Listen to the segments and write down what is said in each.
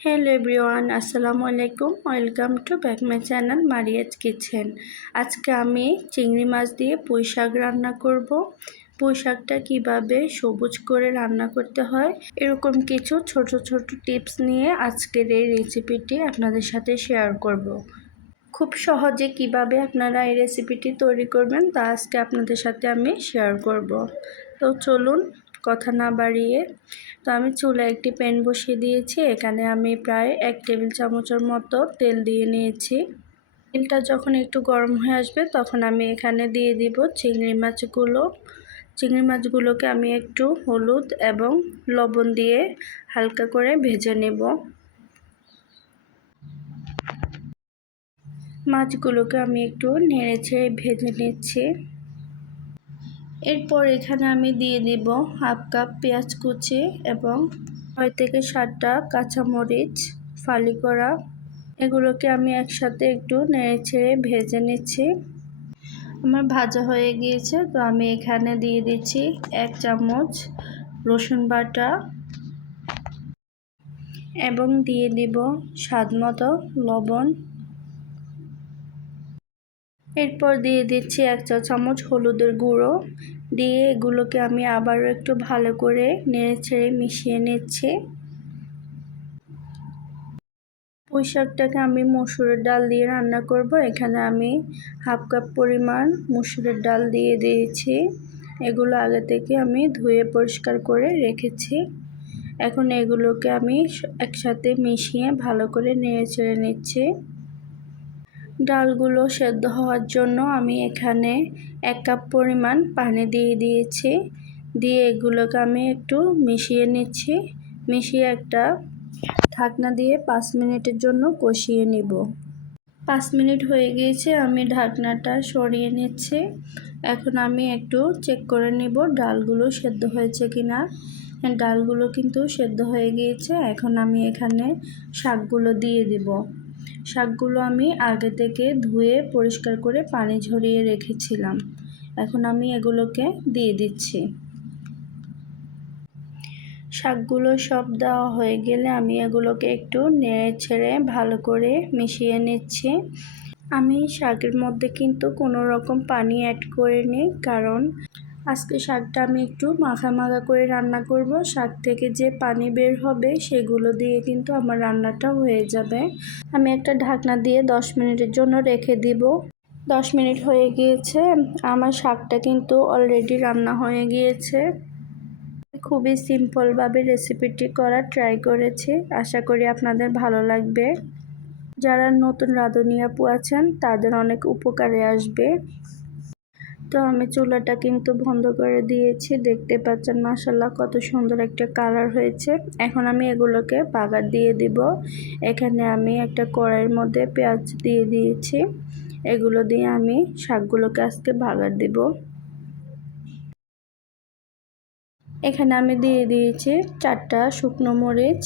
Hello everyone, আসসালামু আলাইকুম welcome to back my channel Maria's kitchen আজকে আমি চিংড়ি মাছ দিয়ে পুঁই শাক রান্না করব পুঁই শাকটা কীভাবে সবুজ করে রান্না করতে হয়, এরকম কিছু ছোট ছোট টিপস নিয়ে আজকের এই রেসিপিটি আপনাদের সাথে শেয়ার করব। খুব সহজে কীভাবে আপনারা এই রেসিপিটি তৈরি করবেন তা আজকে আপনাদের সাথে আমি শেয়ার করব। তো চলুন কথা না বাড়িয়ে তো আমি চুলে একটি প্যান বসিয়ে দিয়েছি। এখানে আমি প্রায় এক টেবিল চামচের মতো তেল দিয়ে নিয়েছি। তেলটা যখন একটু গরম হয়ে আসবে তখন আমি এখানে দিয়ে দিব চিংড়ি মাছগুলো। চিংড়ি মাছগুলোকে আমি একটু হলুদ এবং লবণ দিয়ে হালকা করে ভেজে নেব। মাছগুলোকে আমি একটু নেড়ে ছেড়ে ভেজে নিচ্ছি। এরপর এখানে আমি দিয়ে দিব হাফ কাপ পেঁয়াজ কুচি এবং ছয় থেকে সাতটা কাঁচামরিচ, ফালি করা। এগুলোকে আমি একসাথে একটু নেড়ে ছেড়ে ভেজে নিচ্ছি। আমার ভাজা হয়ে গিয়েছে, তো আমি এখানে দিয়ে দিচ্ছি এক চামচ রসুন বাটা এবং দিয়ে দিব স্বাদ মতো লবণ। এরপর দিয়ে দিচ্ছি এক চা চামচ হলুদের গুঁড়ো দিয়ে এগুলোকে আমি আবারও একটু ভালো করে নেড়ে ছেড়ে মিশিয়ে নিচ্ছি। পুঁই শাকটাকে আমি মসুরের ডাল দিয়ে রান্না করব। এখানে আমি হাফ কাপ পরিমাণ মসুরের ডাল দিয়ে দিয়েছি। এগুলো আগে থেকে আমি ধুয়ে পরিষ্কার করে রেখেছি। এখন এগুলোকে আমি একসাথে মিশিয়ে ভালো করে নেড়ে ছেড়ে নিচ্ছি। ডালগুলো সেদ্ধ হওয়ার জন্য আমি এখানে এক কাপ পরিমাণ পানি দিয়ে দিয়েছি। দিয়ে এগুলোকে আমি একটু মিশিয়ে নিচ্ছি। মিশিয়ে একটা ঢাকনা দিয়ে পাঁচ মিনিটের জন্য কষিয়ে নিব। পাঁচ মিনিট হয়ে গিয়েছে, আমি ঢাকনাটা সরিয়ে নিচ্ছি। এখন আমি একটু চেক করে নিব ডালগুলো সেদ্ধ হয়েছে কিনা। ডালগুলো কিন্তু সেদ্ধ হয়ে গিয়েছে, এখন আমি এখানে শাকগুলো দিয়ে দিব। শাকগুলো আমি আগে থেকে ধুয়ে পরিষ্কার করে পানি ঝরিয়ে রেখেছিলাম। এখন আমি এগুলোকে দিয়ে দিচ্ছি। শাকগুলো সব দেওয়া হয়ে গেলে আমি এগুলোকে একটু নেড়ে ছেড়ে ভালো করে মিশিয়ে নিচ্ছি। আমি শাকের মধ্যে কিন্তু কোনো রকম পানি অ্যাড করিনি, কারণ আজকে শাকটা আমি একটু মাখা মাখা করে রান্না করব। শাক থেকে যে পানি বের হবে সেগুলো দিয়ে কিন্তু আমার রান্নাটা হয়ে যাবে। আমি একটা ঢাকনা দিয়ে দশ মিনিটের জন্য রেখে দিব। দশ মিনিট হয়ে গিয়েছে। আমার শাকটা কিন্তু অলরেডি রান্না হয়ে গিয়েছে। খুবই সিম্পলভাবে রেসিপিটি করার ট্রাই করেছি। আশা করি আপনাদের ভালো লাগবে। যারা নতুন রাঁধুনি আপু আছেন, তাদের অনেক উপকারে আসবে। তো আমি চুলাটা কিন্তু বন্ধ করে দিয়েছি। দেখতে পাচ্ছেন মাসাল্লাহ কত সুন্দর একটা কালার হয়েছে। এখন আমি এগুলোকে বাগার দিয়ে দিব। এখানে আমি একটা কড়াইয়ের মধ্যে পেঁয়াজ দিয়ে দিয়েছি। এগুলো দিয়ে আমি শাকগুলোকে আজকে বাগার দিব। এখানে আমি দিয়ে দিয়েছি চারটা শুকনো মরিচ।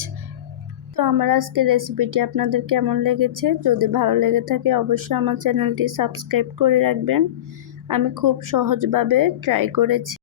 তো আমার আজকে রেসিপিটি আপনাদের কেমন লেগেছে? যদি ভালো লেগে থাকে অবশ্যই আমার চ্যানেলটি সাবস্ক্রাইব করে রাখবেন। আমি খুব সহজভাবে ট্রাই করেছি।